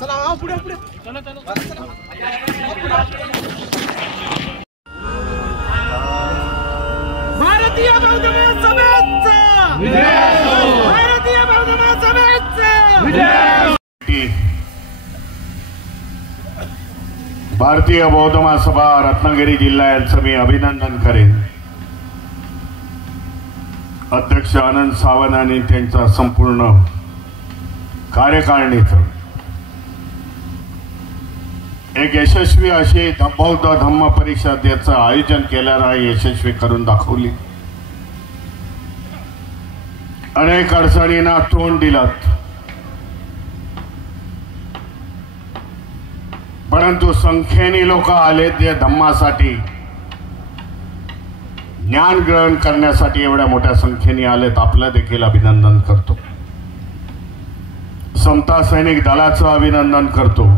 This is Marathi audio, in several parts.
चला पुढे पुढे चला चला भारतीय बौद्ध महासभेचा भारतीय बौद्ध महासभेचा भारतीय बौद्ध महासभा रत्नागिरी जिल्हा यांचं मी अभिनंदन करेन। अध्यक्ष आनंद सावंत आणि त्यांच्या संपूर्ण कार्यकारिणीचं एक यशस्वी अशी बौद्ध धम्म परिषद याचं आयोजन केल्यानं यशस्वी करून दाखवली। अनेक अडचणींना तोंड दिलं, परंतु संख्येने लोक आले ते धम्मासाठी ज्ञान ग्रहण करण्यासाठी एवढ्या मोठ्या संख्येने आलेत। आपलं देखील अभिनंदन करतो। समता सैनिक दलाचं अभिनंदन करतो।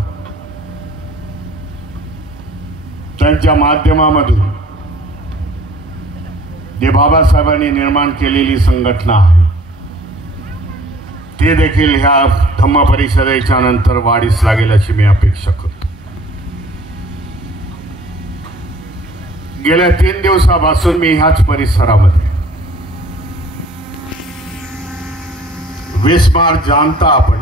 त्यांच्या माध्यमामधून जे बाबासाहेबांनी निर्माण केलेली संघटना आहे ते देखील ह्या धम्म परिषदेच्या नंतर वाढीस लागेल अशी मी अपेक्षा करतो। गेल्या 3 दिवसापासून मी ह्याच परिसरामध्ये 20 मार्च जाणता आपण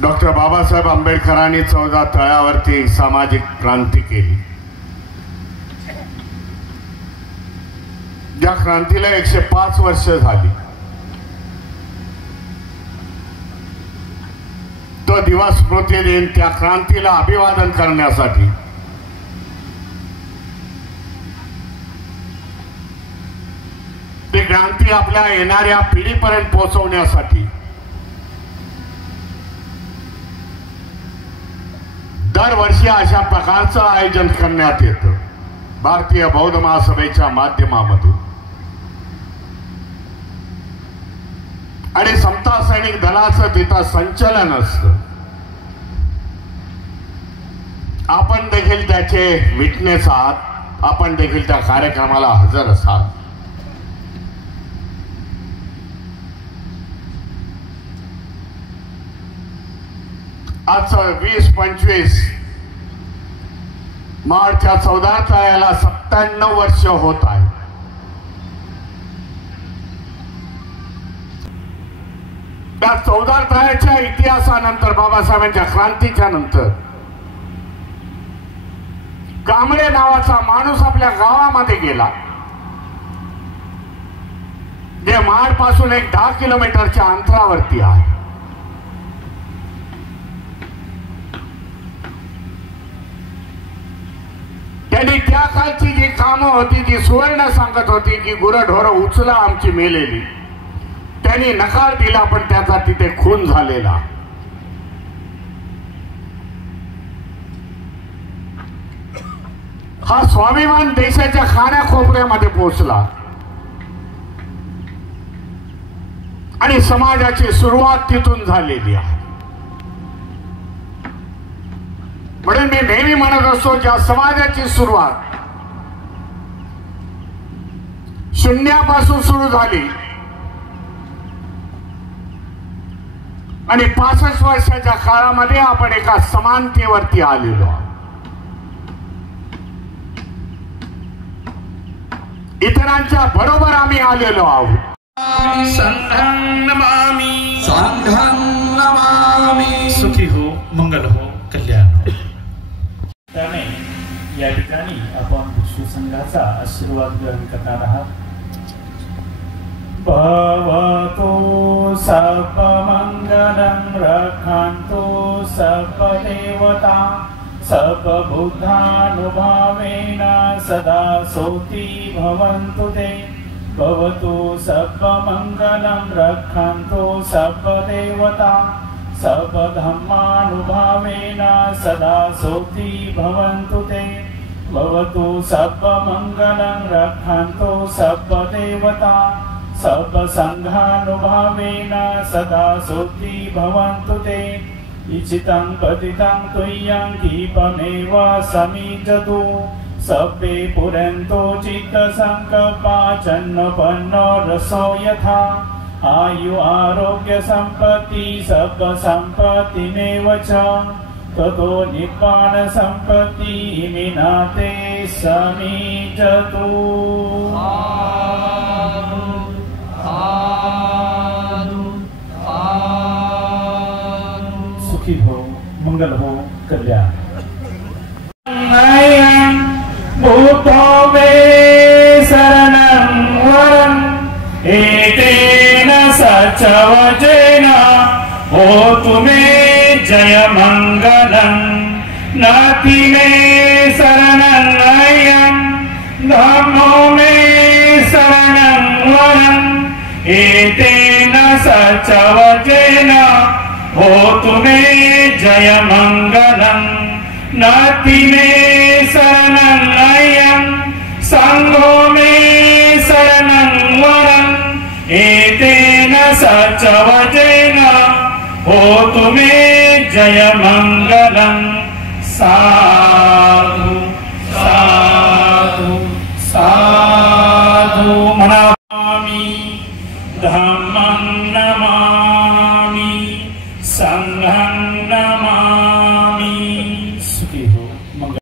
डॉक्टर बाबासाहेब आंबेडकरांनी 14 तळ्यावरती सामाजिक क्रांती केली। ज्या क्रांतीला 105 वर्ष झाली, तो दिवस स्मृती दिन त्या क्रांतीला अभिवादन करण्यासाठी ती क्रांती आपल्या येणाऱ्या पिढीपर्यंत पोहोचवण्यासाठी दरवर्षी अशा प्रकारचं आयोजन करण्यात येतं भारतीय बौद्ध महासभेच्या माध्यमामधून। आणि समता सैनिक दलाचं तिथं संचलन असतं। आपण देखील त्याचे विटनेस आहात, आपण देखील त्या कार्यक्रमाला हजर असाल। आज 20-25 मार्चच्या 14 तारखेला 97 वर्ष होत आहे। त्या 14 तारखेच्या इतिहासानंतर बाबासाहेबांच्या क्रांतीच्या नंतर कांबळे नावाचा माणूस आपल्या गावामध्ये गेला, जे महाड पासून एक 10 किलोमीटरच्या अंतरावरती आहे। त्यांनी त्या काळची जी कामं होती ती सुवर्ण सांगत होती की गुरढोर उचला आमची मेलेली, त्यांनी नकार दिला, पण त्याचा तिथे खून झालेला। हा स्वाभिमान देशाच्या कानाकोपऱ्यामध्ये पोहोचला आणि समाजाची सुरुवात तिथून झालेली आहे। म्हणून मी नेहमी म्हणत असतो, ज्या समाजाची सुरुवात शून्यापासून सुरू झाली आणि 65 वर्षाच्या काळामध्ये आपण एका समानतेवरती आलेलो आहोत। इतरांच्या बरोबर आम्ही आलेलो आहोत। संघं नमामि संघं नमामि। सुखी हो, मंगल हो, कल्याण हो। त्याने या ठिकाणी आपण भिक्षू संघाचा आशीर्वाद ग्रहण करणार आहात। भवतो सर्वमंगलं रक्षन्तु सर्वदेवता सर्वबुद्धानुभावेन सदा सोति भवन्तु ते। भवतु सर्वमंगलं रक्षन्तु सर्वदेवता सर्वधर्मानुभावेन सदा सोति भवन्तु ते। भवतु सर्वमंगलं रक्षन्तु सर्वदेवता सर्वसंघानुभावेन सदा सोति भवन्तु ते। इच्छितं पतितं तुय्यं कीपमेव समीजतु सर्वे पुरन्तो चित्तसंकल्पा चन्नपन्नो रसो यथा आयु आरोग्य संपत्ति सब संपत्ति में वचा ततो निपान संपत्ति मिनाते समीजतु। सुखी हो, मंगल हो, कल्याण। भूतो मे शरणं वरं एतेन सचवचेन होतु मे जय मंगलं। नाति मे शरणं अयं धम्मो मे शरणं वरं एतेन सचवचेन होतु मे जय मंगलं। नाति मे शरणं अयं संघो मे शरणं वरं एतेन सचवचेन होतु मे जय मंगलं। साधु साधु साधु नमामि धम्मं नमामि संघं नमामि। सुखी हो, मंगल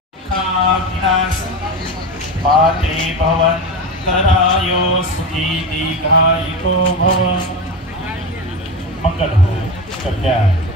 पाते भवन्तरायो सुखी दीर्घायुको भव। मंगल हो, कल्याण।